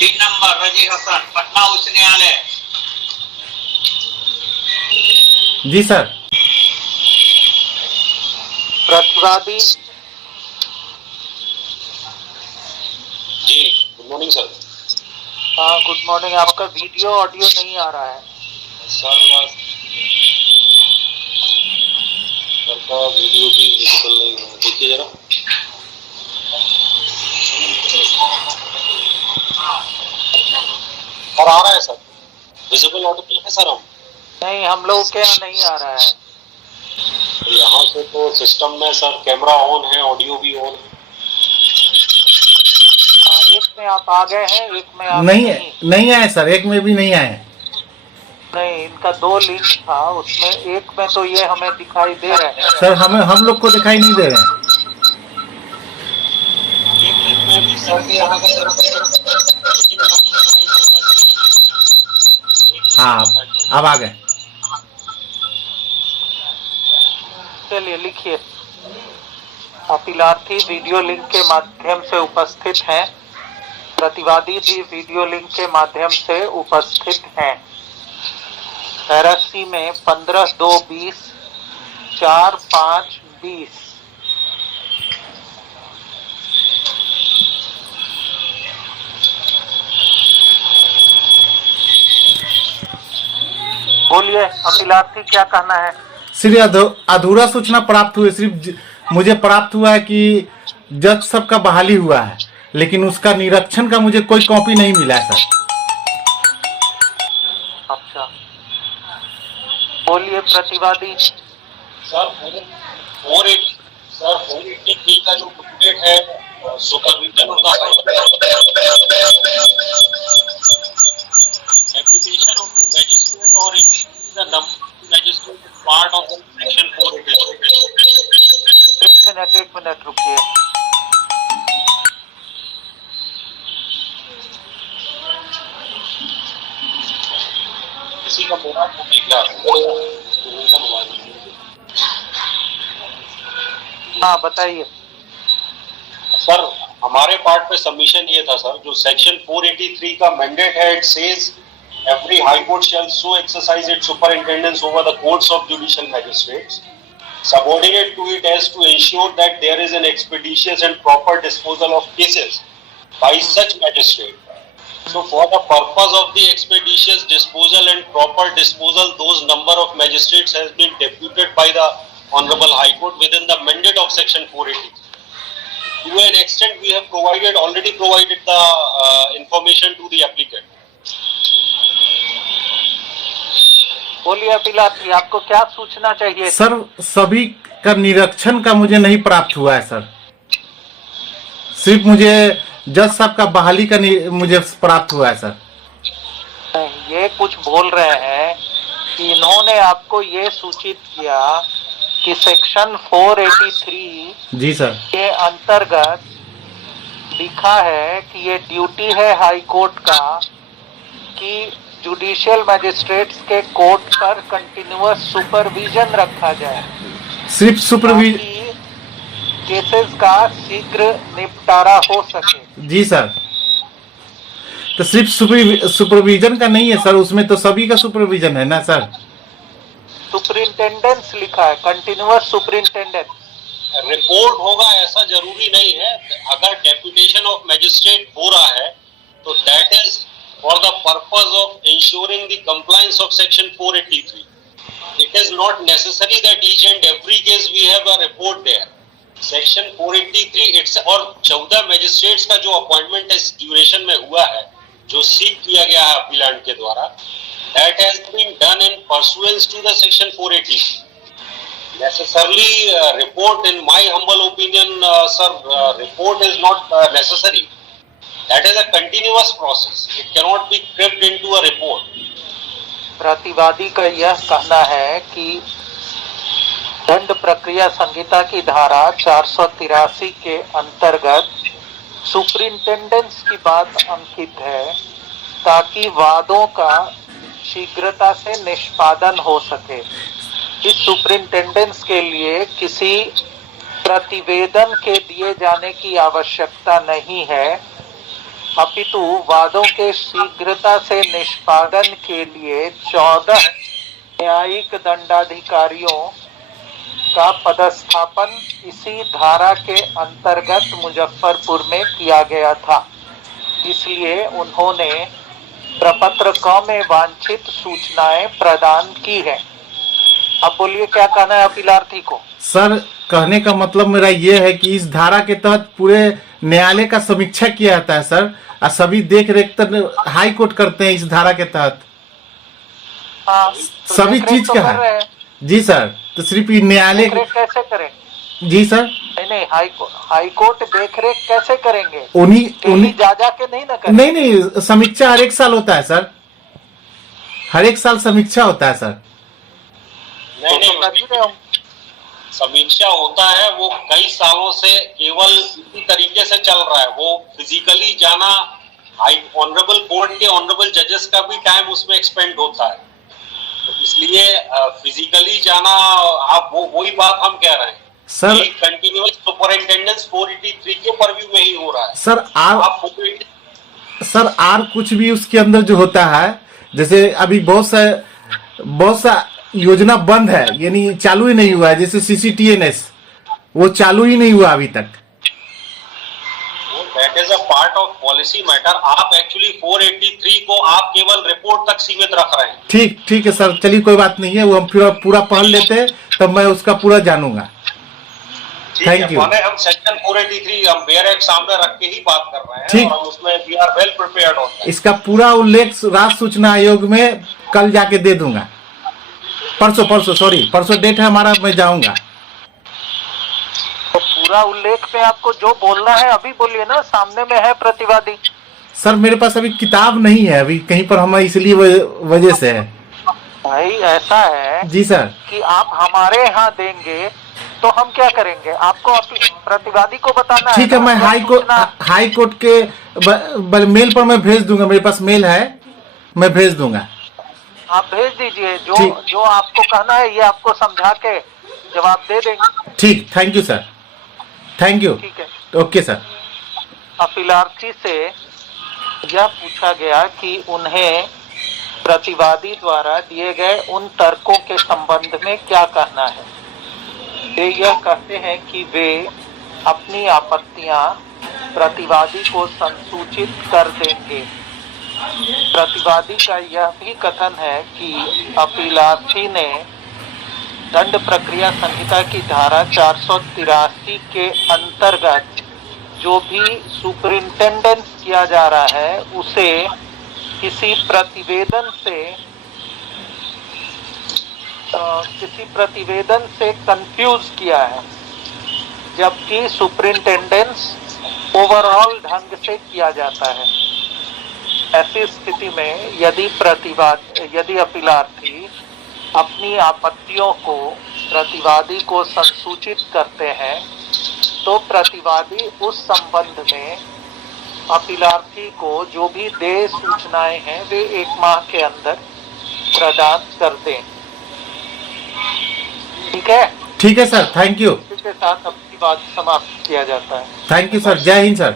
3 number रजी हसन, पटना उच्च न्यायालय। जी सर। प्रतिवादी जी, गुड मॉर्निंग सर। हाँ, गुड मॉर्निंग। आपका वीडियो ऑडियो नहीं आ रहा है सर का वीडियो भी विजिबल नहीं है, देखिए जरा। और आ रहा है सर, विजिबल ऑडिबल है सर। हम नहीं, हम लोग के यहाँ नहीं आ रहा है। यहाँ से तो सिस्टम में सर कैमरा ऑन है, ऑडियो भी ऑन है। हाँ, एक में आप आ गए हैं, एक में आप नहीं आए सर, एक में भी नहीं आए। नहीं, इनका 2 लिंक था, उसमें एक में तो ये हमें दिखाई दे रहे हैं सर हम लोग को दिखाई नहीं दे रहे हैं। हाँ, अब आ गए। चलिए लिखिए। अपीलार्थी वीडियो लिंक के माध्यम से उपस्थित हैं, प्रतिवादी भी वीडियो लिंक के माध्यम से उपस्थित हैं। पैरा सी में 15-2-20 4-5-20। बोलिए, अपीलार्थी क्या कहना है? श्री अधूरा सूचना प्राप्त हुई। सिर्फ मुझे प्राप्त हुआ है कि जज सबका बहाली हुआ है, लेकिन उसका निरीक्षण का मुझे कोई कॉपी नहीं मिला है सर। अच्छा, बोलिए प्रतिवादी। सर 483 का जो बुकलेट है सुपरविजन उनका एप्लीकेशन ऑफ द मैजिस्ट्रेट और the number magistrate part of the section 483। एक मिनट रुकिए। किसी का मोबाइल क्या हाँ, बताइए सर। हमारे पार्ट पे सबमिशन ये था सर, जो सेक्शन 483 का मैंडेट है, it says every high court shall so exercise its superintendence over the courts of judicial magistrates, subordinate to it as to ensure that there is an expeditious and proper disposal of cases by such magistrate. So for the purpose of the expeditious disposal and proper disposal, those number of magistrates has been deputed by the Honorable High Court within the mandate of section 480. To an extent, we have already provided the information to the applicant. बोलिए अपीलार्थी, आपको क्या सूचना चाहिए? Sir सभी का निरीक्षण का मुझे नहीं प्राप्त हुआ है सर। सिर्फ मुझे जज साहब का बहाली का मुझे प्राप्त हुआ है सर। ये कुछ बोल रहे हैं कि इन्होंने आपको ये सूचित किया कि सेक्शन 483 जी सर के अंतर्गत लिखा है कि ये ड्यूटी है हाई कोर्ट का कि जुडिशियल मैजिस्ट्रेट्स के कोर्ट पर कंटिन्यूअस सुपरविजन रखा जाए, सिर्फ सुपरविजन केसेस का शीघ्र निपटारा हो सके। जी सर, तो सिर्फ सुपरविजन का नहीं है सर, उसमें तो सभी का सुपरविजन है ना सर। सुपरिंटेंडेंस लिखा है, कंटिन्यूअस सुपरिंटेंडेंस। रिपोर्ट होगा ऐसा जरूरी नहीं है। अगर डेप्यूटेशन ऑफ मैजिस्ट्रेट हो रहा है तो that is for the purpose of ensuring the compliance of section 483. It is not necessary that each and every case we have a report there. Section 483 it's और 14 मैजिस्ट्रेट्स का जो appointment इस duration में हुआ है, जो सीक किया गया है अपीलांट के द्वारा, that has been done in pursuance to the section 483. Necessarily report, in my humble opinion, sir, report is not necessary. That is a continuous process. It cannot be crept into a report. प्रतिवादी का यह कहना है कि दंड प्रक्रिया संहिता की धारा 483 के अंतर्गत सुपरिंटेंडेंस की बात अंकित है ताकि वादों का शीघ्रता से निष्पादन हो सके। इस सुपरिंटेंडेंस के लिए किसी प्रतिवेदन के दिए जाने की आवश्यकता नहीं है। अपितु वादों के शीघ्रता से निष्पादन के लिए 14 न्यायिक दंडाधिकारियों का पदस्थापन इसी धारा के अंतर्गत मुजफ्फरपुर में किया गया था। इसलिए उन्होंने प्रपत्र क में वांछित सूचनाएं प्रदान की है। अब बोलिए क्या कहना है अपीलार्थी को। सर कहने का मतलब मेरा ये है कि इस धारा के तहत पूरे न्यायालय का समीक्षा किया जाता है सर, और सभी देख रेख तो हाई कोर्ट करते हैं इस धारा के तहत। हाँ, तो सभी देख रेख चीज तो का कर रहे है। हैं। जी सर, तो सिर्फ ये न्यायालय। देख रेख कैसे करें? जी सर, नहीं, हाई कोर्ट देख रेख कैसे करेंगे? उन्हीं जा के नहीं ना करें। नहीं, समीक्षा हर एक साल होता है सर, हर एक साल समीक्षा होता है सर। नहीं तो कर ही रहे हो। समीक्षा होता है, वो कई सालों से केवल इसी तरीके से चल रहा है। वो फिजिकली जाना, ऑनरेबल कोर्ट के ऑनरेबल जजेस का भी टाइम उसमें एक्सपेंड होता है, तो इसलिए फिजिकली जाना, आप वही बात हम कह रहे हैं सर। कंटिन्यूअस सुपरिंटेंडेंस 483 के परव्यू में ही हो रहा है सर आप सर आर कुछ भी उसके अंदर जो होता है, जैसे अभी बहुत सा योजना बंद है, यानी चालू ही नहीं हुआ है। जैसे CCTNS वो चालू ही नहीं हुआ अभी तक। That is a part of policy matter. आप एक्चुअली 483 को आप केवल रिपोर्ट तक सीमित रख रहे हैं। ठीक है सर, चलिए कोई बात नहीं है, वो हम पूरा पढ़ लेते हैं तब मैं उसका पूरा जानूंगा। Thank you. हम सेक्शन 483 हम बेयर एक्ट सामने रख के ही बात कर रहे हैं। ठीक। और हम उसमें we are well prepared on that. इसका पूरा उल्लेख राज्य सूचना आयोग में कल जाके दे दूंगा। परसों डेट है हमारा, मैं जाऊंगा। तो पूरा उल्लेख पे आपको जो बोलना है अभी बोलिए ना, सामने में है प्रतिवादी। सर मेरे पास अभी किताब नहीं है अभी कहीं पर, हम इसलिए वजह से है। भाई ऐसा है जी सर, कि आप हमारे यहाँ देंगे तो हम क्या करेंगे, आपको प्रतिवादी को बताना ठीक है। ना, मैं हाई कोर्ट के मेल पर मैं भेज दूंगा, मेरे पास मेल है, मैं भेज दूंगा। आप भेज दीजिए, ठीक। जो आपको कहना है ये आपको समझा के जवाब दे देंगे। ठीक, thank you sir, thank you. ठीक है। Okay sir. अपीलार्थी से यह पूछा गया कि उन्हें प्रतिवादी द्वारा दिए गए उन तर्कों के संबंध में क्या कहना है। वे यह कहते हैं कि वे अपनी आपत्तियां प्रतिवादी को संसूचित कर देंगे। प्रतिवादी का यह भी कथन है कि अपीलार्थी ने दंड प्रक्रिया संहिता की धारा 483 के अंतर्गत जो भी सुपरिंटेंडेंस किया जा रहा है उसे किसी प्रतिवेदन से कंफ्यूज किया है, जबकि सुपरिंटेंडेंस ओवरऑल ढंग से किया जाता है। ऐसी स्थिति में यदि अपीलार्थी अपनी आपत्तियों को प्रतिवादी को संसूचित करते हैं तो प्रतिवादी उस संबंध में अपीलार्थी को जो भी देय सूचनाएं हैं वे 1 माह के अंदर प्रदान कर दें। ठीक है सर, थैंक यू। इसी के साथ अपनी बात समाप्त किया जाता है। थैंक यू सर, जय हिंद सर।